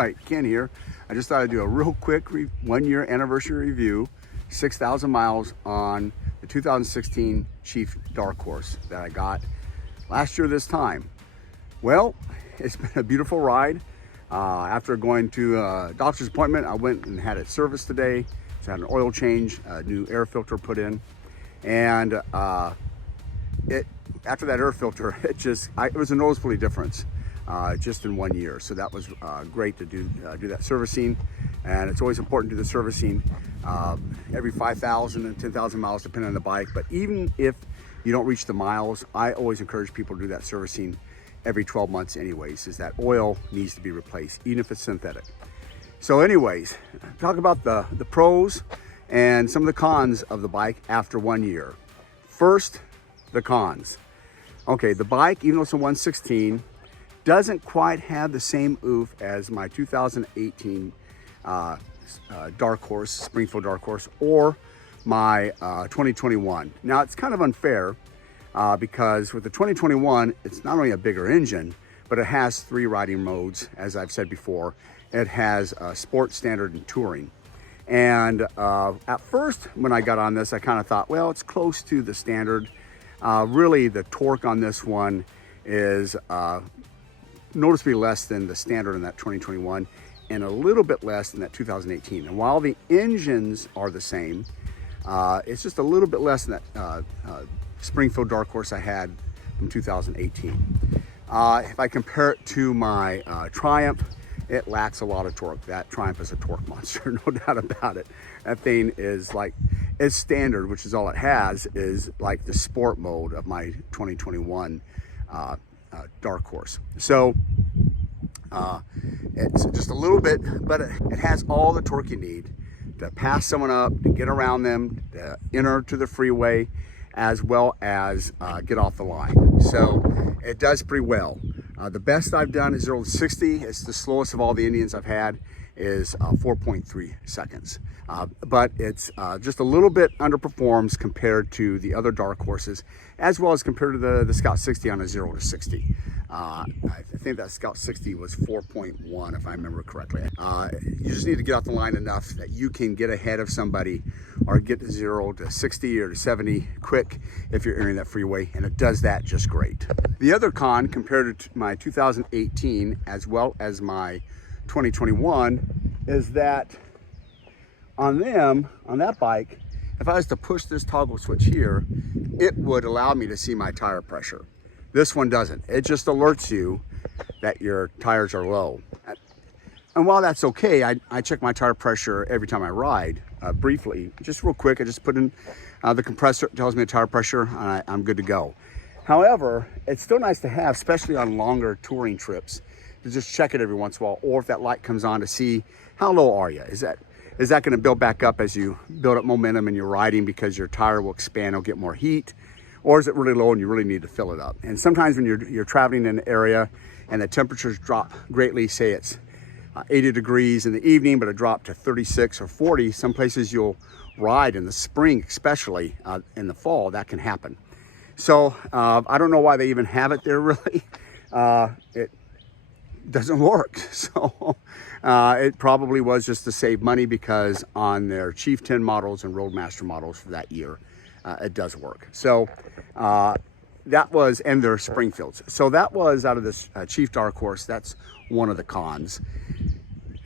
right, Ken here. I just thought I'd do a real quick 1-year anniversary review, 6,000 miles on the 2016 Chief Dark Horse that I got last year this time. Well, it's been a beautiful ride. After going to a doctor's appointment, I went and had it serviced today. So I had an oil change, a new air filter put in, and after that air filter, it was a noticeable difference just in 1 year. So that was great to do that servicing, and it's always important to do the servicing every 5,000 and 10,000 miles, depending on the bike. But even if you don't reach the miles, I always encourage people to do that servicing every 12 months anyways, is that oil needs to be replaced, even if it's synthetic. So anyways, talk about the pros and some of the cons of the bike after 1 year. First, the cons. Okay, the bike, even though it's a 116, doesn't quite have the same oof as my 2018 Dark Horse, Springfield Dark Horse, or my 2021. Now, it's kind of unfair because with the 2021, it's not only a bigger engine, but it has 3 riding modes, as I've said before. It has sport, standard, and touring. And at first, when I got on this, I kind of thought, well, it's close to the standard. Really, the torque on this one is noticeably less than the standard in that 2021 and a little bit less than that 2018. And while the engines are the same, it's just a little bit less than that Springfield Dark Horse I had from 2018. If I compare it to my Triumph, it lacks a lot of torque. That Triumph is a torque monster, no doubt about it. That thing is like, its standard, which is all it has, is like the sport mode of my 2021 Dark Horse. So it's just a little bit, but it has all the torque you need to pass someone up, to get around them, to enter to the freeway, as well as get off the line. So it does pretty well. The best I've done is 0 to 60. It's the slowest of all the Indians I've had, is 4.3 seconds. But it's just a little bit underperforms compared to the other Dark Horses, as well as compared to the Scout 60 on a 0 to 60. I think that Scout 60 was 4.1, if I remember correctly. You just need to get off the line enough that you can get ahead of somebody or get to 0 to 60 or to 70 quick if you're entering that freeway, and it does that just great. The other con, compared to my 2018 as well as my 2021, is that on that bike, if I was to push this toggle switch here, it would allow me to see my tire pressure. This one doesn't. It just alerts you that your tires are low. And while that's okay, I check my tire pressure every time I ride, briefly, just real quick. I just put in the compressor, it tells me the tire pressure, and I'm good to go. However, it's still nice to have, especially on longer touring trips, to just check it every once in a while, or if that light comes on, to see how low are you. Is that going to build back up as you build up momentum in your riding, because your tire will expand, it'll get more heat, or is it really low and you really need to fill it up? And sometimes when you're traveling in an area and the temperatures drop greatly, say it's 80 degrees in the evening, but it dropped to 36 or 40, some places you'll ride in the spring, especially in the fall, that can happen. So I don't know why they even have it there, really. It doesn't work. So it probably was just to save money, because on their Chieftain models and Roadmaster models for that year, it does work. So that was, and their Springfields. So that was out of this Chief Dark Horse. That's one of the cons.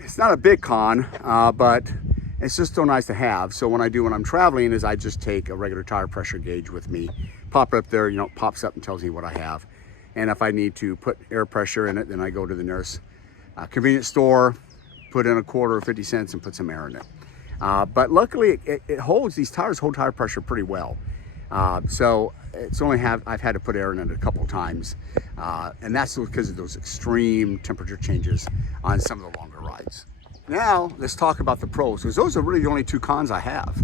It's not a big con, but it's just so nice to have. So when I'm traveling, is I just take a regular tire pressure gauge with me, pop it up there, it pops up and tells me what I have. And if I need to put air pressure in it, then I go to the nearest convenience store, put in a quarter or 50 cents and put some air in it. But luckily it holds, these tires hold tire pressure pretty well. So it's only I've had to put air in it a couple of times. And that's because of those extreme temperature changes on some of the longer rides. Now let's talk about the pros, because those are really the only 2 cons I have.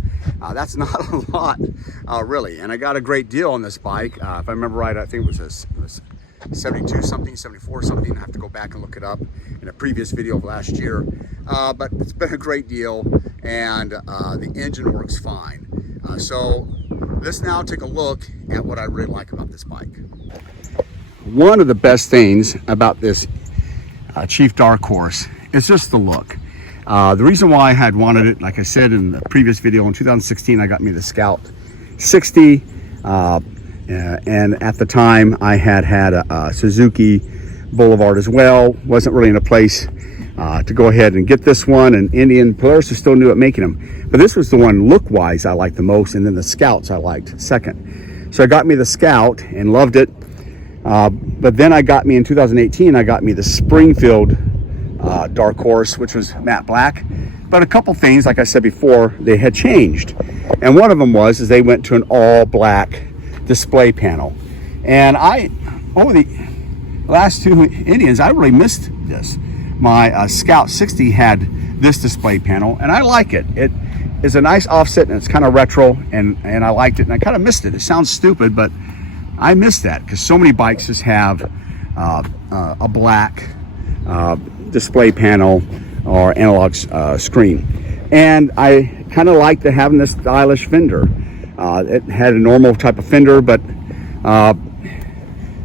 That's not a lot, really. And I got a great deal on this bike. If I remember right, I think it was 72 something, 74 something. I have to go back and look it up in a previous video of last year. But it's been a great deal, and the engine works fine. So let's now take a look at what I really like about this bike. One of the best things about this Chief Dark Horse It's just the look. The reason why I had wanted it, like I said in the previous video, in 2016, I got me the Scout 60. And at the time, I had a Suzuki Boulevard as well. Wasn't really in a place to go ahead and get this one. And Indian Polaris was still new at making them. But this was the one look-wise I liked the most. And then the Scouts I liked second. So I got me the Scout and loved it. But then I got me in 2018, I got me the Springfield Dark Horse, which was matte black. But a couple things, like I said before, they had changed. And one of them was they went to an all black display panel. And over the last two Indians, I really missed this. My Scout 60 had this display panel, and I like it. It is a nice offset, and it's kind of retro, and I liked it, and I kind of missed it. It sounds stupid, but I missed that because so many bikes just have a black display panel or analog screen. And I kind of liked having this stylish fender. It had a normal type of fender, but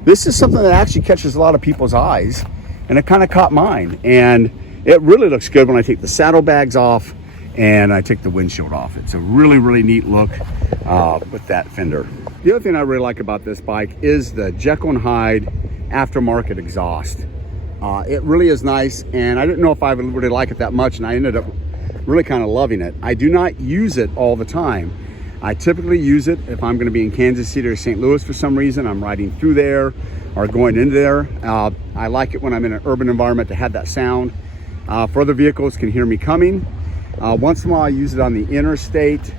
this is something that actually catches a lot of people's eyes, and it kind of caught mine. And it really looks good when I take the saddlebags off and I take the windshield off. It's a really, really neat look with that fender. The other thing I really like about this bike is the Jekyll & Hyde aftermarket exhaust. It really is nice, and I didn't know if I would really like it that much, and I ended up really kind of loving it. I do not use it all the time. I typically use it if I'm going to be in Kansas City or St. Louis for some reason. I'm riding through there or going into there. I like it when I'm in an urban environment to have that sound. For other vehicles can hear me coming. Once in a while I use it on the interstate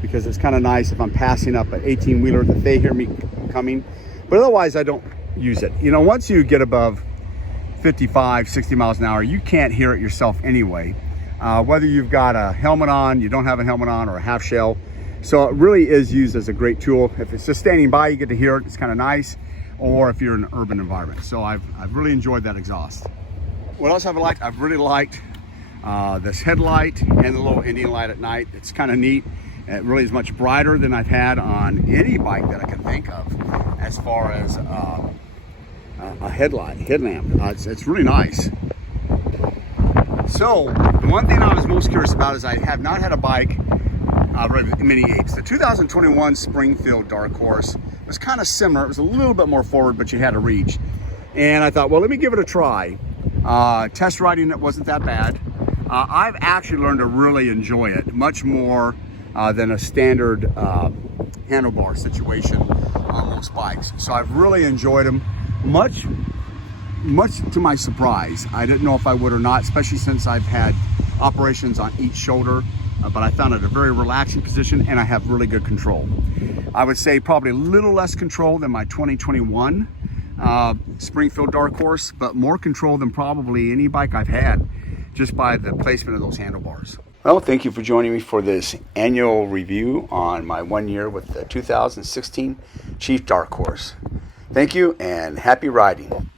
because it's kind of nice if I'm passing up an 18-wheeler that they hear me coming. But otherwise I don't use it. You know, once you get above 55, 60 miles an hour, you can't hear it yourself anyway. Whether you've got a helmet on, you don't have a helmet on, or a half shell. So it really is used as a great tool. If it's just standing by, you get to hear it, it's kind of nice. Or if you're in an urban environment. So I've really enjoyed that exhaust. What else have I liked? I've really liked this headlight and the little Indian light at night. It's kind of neat. It really is much brighter than I've had on any bike that I can think of as far as a headlamp. It's really nice. So the one thing I was most curious about is I have not had a bike with Mini 8s. The 2021 Springfield Dark Horse was kind of similar. It was a little bit more forward, but you had to reach. And I thought, well, let me give it a try. Test riding it wasn't that bad. I've actually learned to really enjoy it much more than a standard handlebar situation on most bikes. So I've really enjoyed them, much to my surprise. I didn't know if I would or not, especially since I've had operations on each shoulder, but I found it a very relaxing position, and I have really good control. I would say probably a little less control than my 2021 Springfield Dark Horse, but more control than probably any bike I've had, just by the placement of those handlebars. Well, thank you for joining me for this annual review on my 1 year with the 2016 Chief Dark Horse. Thank you and happy riding.